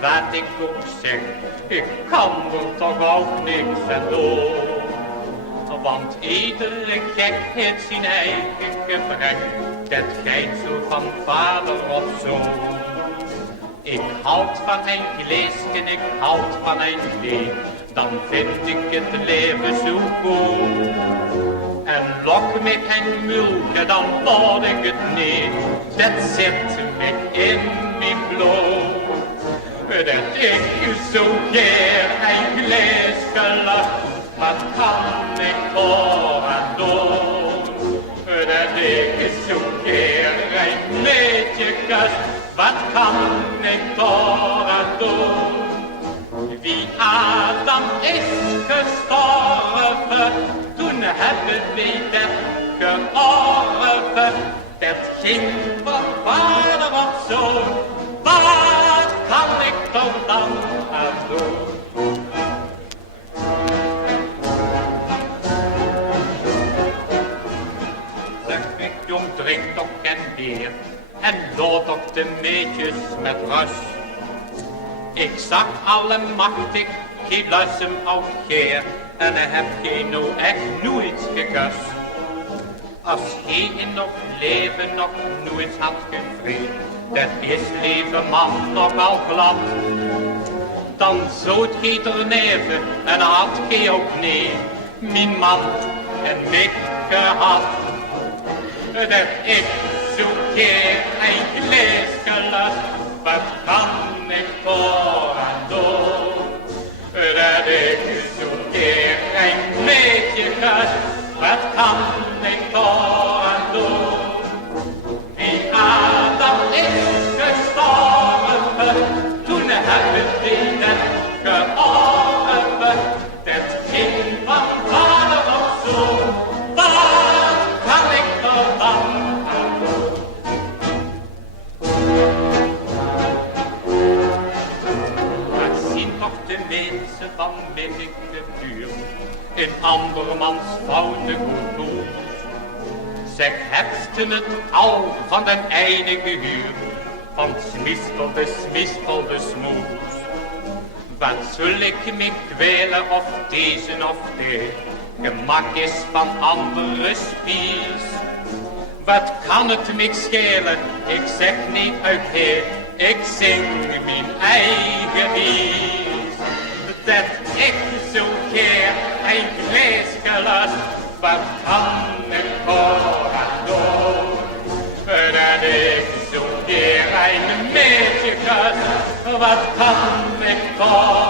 wat ik ook zeg, ik kan er toch ook niks aan doen. Want iedere gek heeft zijn eigen gebrek, dat geit zo van vader of zoon. Ik houd van een gleesje, ik houd van een lied, dan vind ik het leven zo goed. En lok me geen mulke, dan word ik het niet, dat zit me in mijn bloed. Dat ik zo geer een gleesje lach, wat kan ik voor aan doen? Dat ik zo geer een beetje kus, wat kan ik voor aan doen? Wie Adam is gestorven, toen hebben we dat georven. Dat ging van vader op zoon, wat kan ik toch dan aan doen? Drink toch geen bier en lood op de meetjes met rust. Ik zag alle machtig, geen lus hem ook geer en hij heb je nou echt nooit gekust. Als hij in nog leven nog nooit had gevreed, dat is lieve man nog al glad. Dan zout hij er neven en had hij ook niet, mijn man en mij gehad. Dat ik zo keer een gleesje lust, wat kan ik voor aan doen? Dat ik zo keer een beetje kust, wat kan ik voor aan doen? Wie Adam is gestorven, toen hebben we dat georven. Dat ging van vader op zoon, wat kan ik voor dan aan doen? Maar zien toch de mensen van middige duur in andermans foute cultuur. Zeg, hebsten het al van den ene gehuur, van smispel de smoes. Wat zul ik me kwelen of deze of die, gemak is van andere spies. Wat kan het me schelen, ik zeg niet uit heer, ik zing mijn eigen wies. Dat ik zo keer een gleesje lust, wat kan ik voor aan doen? Dat ik zo keer een meisje kus, wat kan ik voor